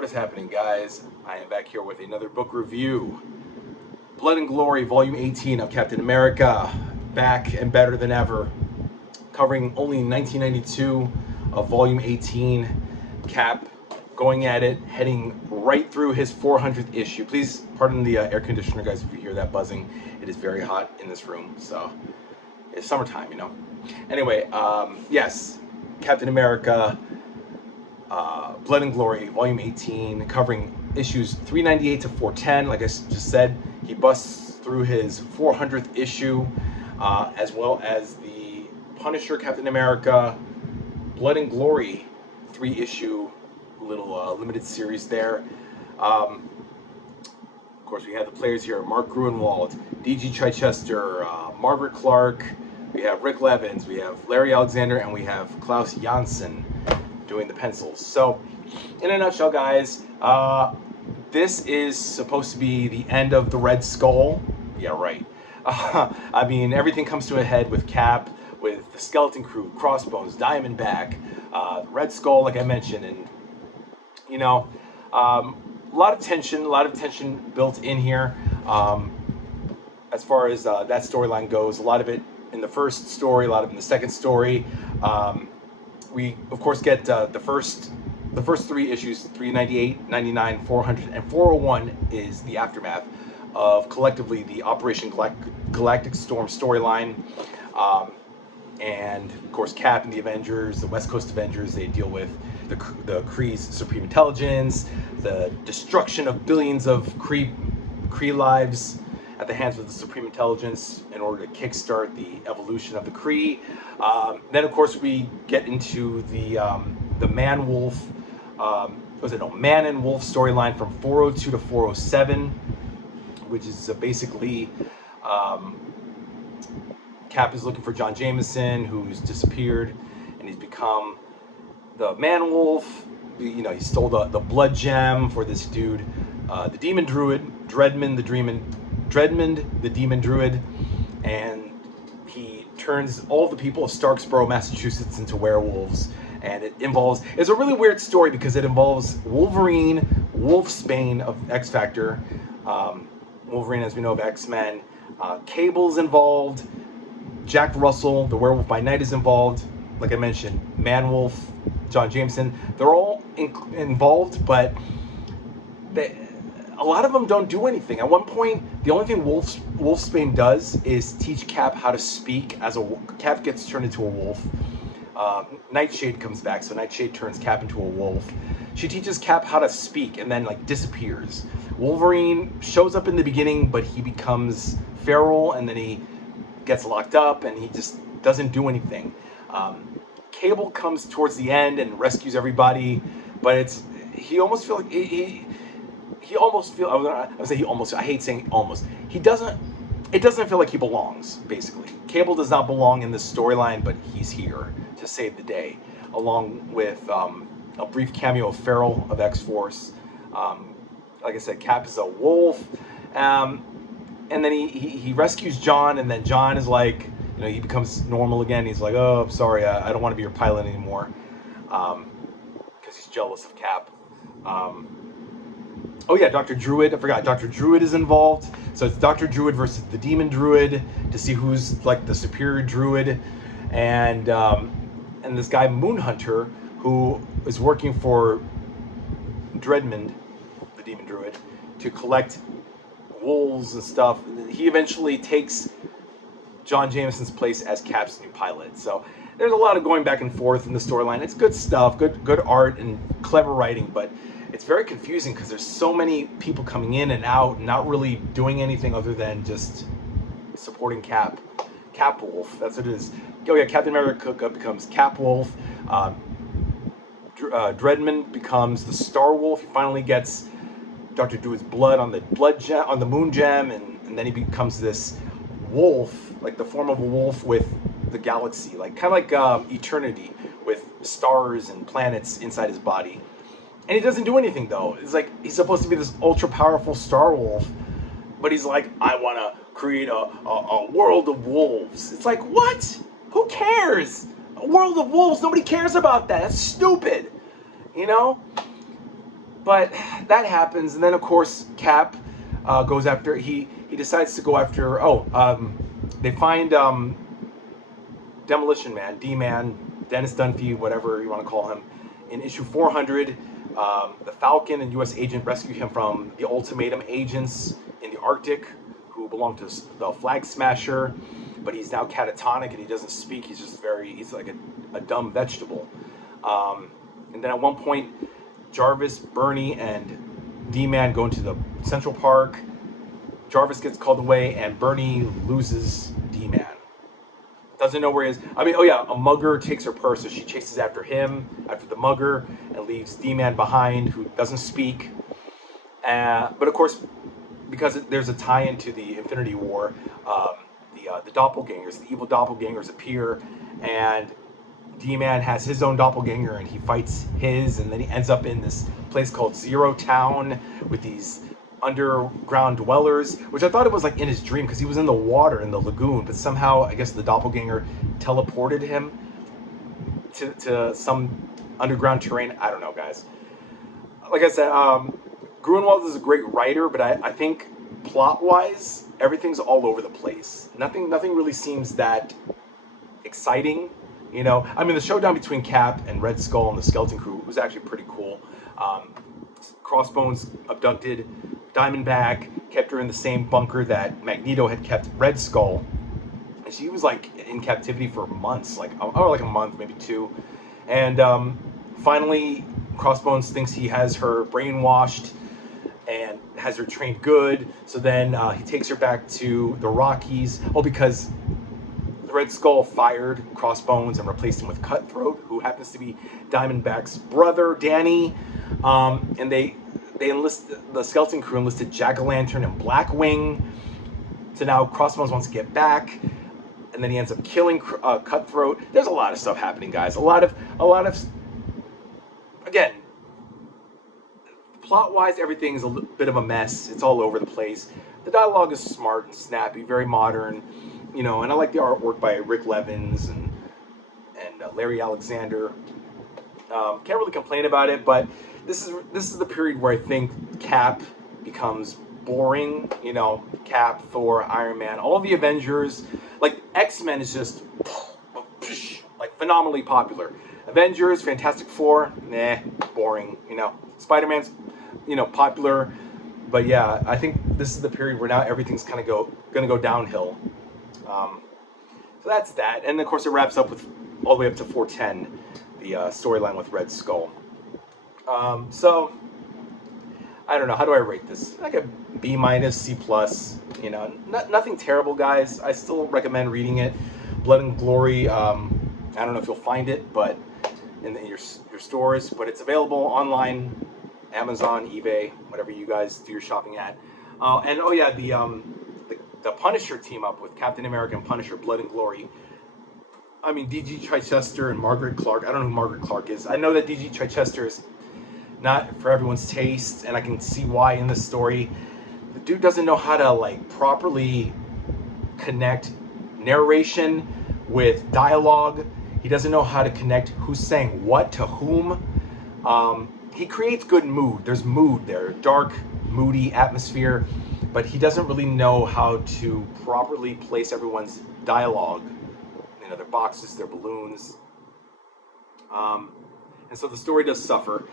What is happening, guys? I am back here with another book review. Blood and Glory, Volume 18 of Captain America. Back and better than ever. Covering only 1992 of Volume 18. Cap going at it, heading right through his 400th issue. Please pardon the air conditioner, guys, if you hear that buzzing. It is very hot in this room, so it's summertime, you know. Anyway, yes, Captain America, Blood and Glory, Volume 18, covering issues 398 to 410. Like I just said, he busts through his 400th issue, as well as the Punisher, Captain America, Blood and Glory 3-issue little limited series there. Of course, we have the players here: Mark Gruenwald, D.G. Chichester, Margaret Clark. We have Rick Levins, we have Larry Alexander, and we have Klaus Janson doing the pencils. So, in a nutshell, guys, this is supposed to be the end of the Red Skull. Yeah, right. I mean, everything comes to a head with Cap, with the Skeleton Crew, Crossbones, Diamondback, Red Skull, like I mentioned, and you know, a lot of tension built in here. As far as that storyline goes, a lot of it in the first story, a lot of it in the second story. We of course get the first 3 issues, 398, 99, 400, and 401 is the aftermath of collectively the Operation Galactic Storm storyline. And of course, Cap and the Avengers, the West Coast Avengers, they deal with the Kree's supreme intelligence, the destruction of billions of Kree lives at the hands of the supreme intelligence in order to kickstart the evolution of the Kree. Then, of course, we get into the Man-Wolf, Man and Wolf storyline from 402 to 407, which is basically Cap is looking for John Jameson, who's disappeared, and he's become the Man-Wolf. You know, he stole the blood gem for this dude, the Demon Druid, Dreadmond the Demon Druid, and he turns all the people of Starksboro, Massachusetts into werewolves. And it's a really weird story because it involves Wolverine, Wolfsbane of X Factor, Wolverine, as we know, of X-Men, Cable's involved, Jack Russell, the Werewolf by Night, is involved. Like I mentioned, Man-Wolf, John Jameson, they're all involved, but a lot of them don't do anything. At one point, the only thing Wolfsbane does is teach Cap how to speak. Cap gets turned into a wolf. Nightshade comes back, so Nightshade turns Cap into a wolf. She teaches Cap how to speak and then disappears. Wolverine shows up in the beginning, but he becomes feral, and then he gets locked up, and he just doesn't do anything. Cable comes towards the end and rescues everybody, but I hate saying almost. It doesn't feel like he belongs, basically. Cable does not belong in this storyline, but he's here to save the day, along with a brief cameo of Feral of X-Force. Like I said, Cap is a wolf, and then he rescues John, and then John is like, he becomes normal again. He's like, oh, I'm sorry, I don't want to be your pilot anymore, because he's jealous of Cap. Oh yeah, Dr. Druid. I forgot. Dr. Druid is involved. So it's Dr. Druid versus the Demon Druid to see who's like the superior Druid, and this guy Moonhunter, who is working for Dreadmond, the Demon Druid, to collect wolves and stuff. He eventually takes John Jameson's place as Cap's new pilot. So there's a lot of going back and forth in the storyline. It's good stuff, good art and clever writing, but it's very confusing because there's so many people coming in and out and not really doing anything other than just supporting Cap. Cap Wolf, that's what it is. Oh yeah, Captain America becomes Cap Wolf. Dreadmond becomes the Star Wolf. He finally gets Dr. Druid's blood on the Moon Gem, and then he becomes this wolf, like the form of a wolf with the galaxy, kind of like Eternity, with stars and planets inside his body. And he doesn't do anything, though. It's like he's supposed to be this ultra powerful Star Wolf, but he's like, I want to create a world of wolves. It's like, what? Who cares? A world of wolves? Nobody cares about that. That's stupid. You know? But that happens, and then of course Cap goes after. He decides to go after. They find Demolition Man, D-Man, Dennis Dunphy, whatever you want to call him, in issue 400. The Falcon and U.S. agent rescue him from the Ultimatum agents in the Arctic, who belong to the Flag Smasher, but he's now catatonic and he doesn't speak. He's like a dumb vegetable. And then at one point, Jarvis, Bernie, and D-Man go into the Central Park. Jarvis gets called away, and Bernie loses D-Man. Doesn't know where he is. I mean, oh yeah, a mugger takes her purse, so she chases after him, after the mugger, and leaves D-Man behind, who doesn't speak. But of course, because there's a tie-in to the Infinity War, the doppelgangers, the evil doppelgangers appear, and D-Man has his own doppelganger, and he fights his, and then he ends up in this place called Zero Town with these underground dwellers, which I thought it was like in his dream because he was in the water in the lagoon, but somehow I guess the doppelganger teleported him to some underground terrain. I don't know, guys. Like I said, Gruenwald is a great writer, but I think plot-wise, everything's all over the place. Nothing really seems that exciting. You know, I mean, the showdown between Cap and Red Skull and the Skeleton Crew was actually pretty cool. Crossbones abducted Diamondback, kept her in the same bunker that Magneto had kept Red Skull, and she was like in captivity for months, like a month, maybe 2. And finally, Crossbones thinks he has her brainwashed and has her trained good. So then he takes her back to the Rockies. Oh, because Red Skull fired Crossbones and replaced him with Cutthroat, who happens to be Diamondback's brother, Danny. And they the Skeleton Crew enlisted Jack-o'-lantern and Blackwing. So now Crossbones wants to get back, and then he ends up killing Cutthroat. There's a lot of stuff happening, guys. A lot of again, plot-wise, everything's a bit of a mess. It's all over the place. The dialogue is smart and snappy, very modern. You know, and I like the artwork by Rick Levins and Larry Alexander. Can't really complain about it, but this is the period where I think Cap becomes boring. You know, Cap, Thor, Iron Man, all the Avengers. Like X-Men is just like phenomenally popular. Avengers, Fantastic Four, nah, boring. You know, Spider-Man's, you know, popular, but yeah, I think this is the period where now everything's kind of gonna go downhill. So that's that, and of course it wraps up with all the way up to 410, the storyline with Red Skull. So I don't know, how do I rate this? Like a B-, C+. You know, nothing terrible, guys. I still recommend reading it. Blood and Glory. I don't know if you'll find it, but in your stores, but it's available online, Amazon, eBay, whatever you guys do your shopping at. And oh yeah, the Punisher team up with Captain America and Punisher, Blood and Glory. I mean, D.G. Chichester and Margaret Clark. I don't know who Margaret Clark is. I know that D.G. Chichester is not for everyone's taste, and I can see why in this story. The dude doesn't know how to like properly connect narration with dialogue. He doesn't know how to connect who's saying what to whom. He creates good mood. There's mood there, dark, moody atmosphere, but he doesn't really know how to properly place everyone's dialogue. You know, their boxes, their balloons. And so the story does suffer.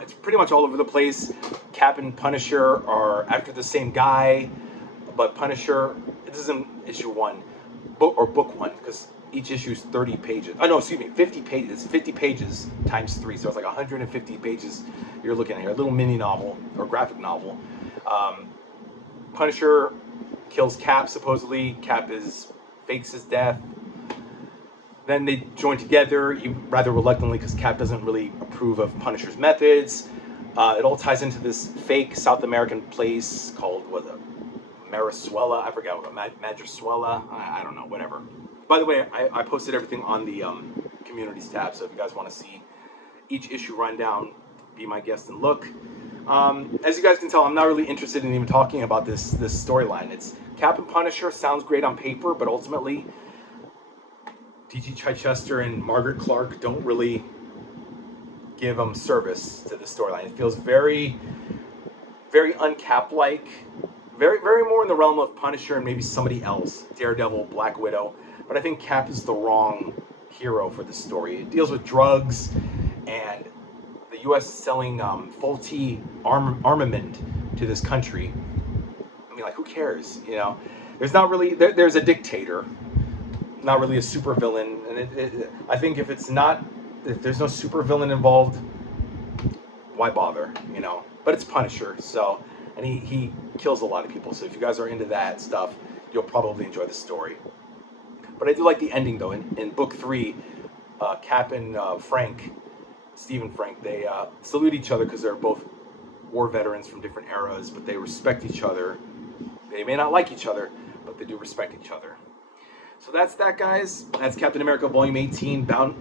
It's pretty much all over the place. Cap and Punisher are after the same guy, but Punisher, this is in issue 1, book 1, because each issue is 30 pages. Oh no, excuse me, 50 pages. 50 pages times 3, so it's like 150 pages you're looking at here. A little mini novel, or graphic novel. Punisher kills Cap, supposedly. Cap fakes his death. Then they join together, rather reluctantly, because Cap doesn't really approve of Punisher's methods. It all ties into this fake South American place called, Marizuela? I forgot what, Madrisuela? I don't know, whatever. By the way, I posted everything on the communities tab, so if you guys want to see each issue rundown, be my guest and look. As you guys can tell, I'm not really interested in even talking about this storyline. It's Cap and Punisher, sounds great on paper, but ultimately, D.G. Chichester and Margaret Clark don't really give service to the storyline. It feels very, very uncap-like, very, very more in the realm of Punisher and maybe somebody else, Daredevil, Black Widow. But I think Cap is the wrong hero for this story. It deals with drugs, and the U.S. is selling faulty armament to this country. I mean, like, who cares? You know, there's not really there's a dictator, not really a supervillain, and I think if there's no supervillain involved, why bother? You know, but it's Punisher, so, and he kills a lot of people. So if you guys are into that stuff, you'll probably enjoy the story. But I do like the ending though. In book 3, Cap and Stephen Frank, they salute each other because they're both war veterans from different eras, but they respect each other. They may not like each other, but they do respect each other. So that's that, guys. That's Captain America Volume 18, Bound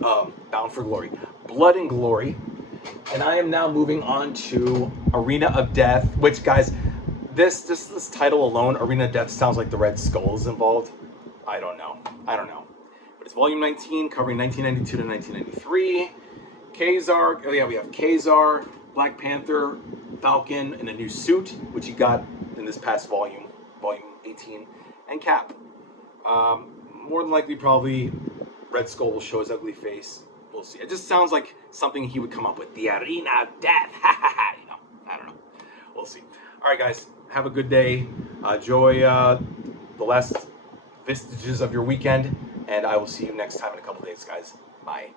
for Glory, Blood and Glory. And I am now moving on to Arena of Death, which, guys, this title alone, Arena of Death, sounds like the Red Skull is involved. I don't know. But it's Volume 19, covering 1992 to 1993. Kazar, we have Kazar, Black Panther, Falcon in a new suit, which he got in this past volume, Volume 18, and Cap. More than likely, probably Red Skull will show his ugly face. We'll see. It just sounds like something he would come up with. The Arena of Death. You know, I don't know. We'll see. All right, guys. Have a good day. Enjoy the last vestiges of your weekend, and I will see you next time in a couple days, guys. Bye.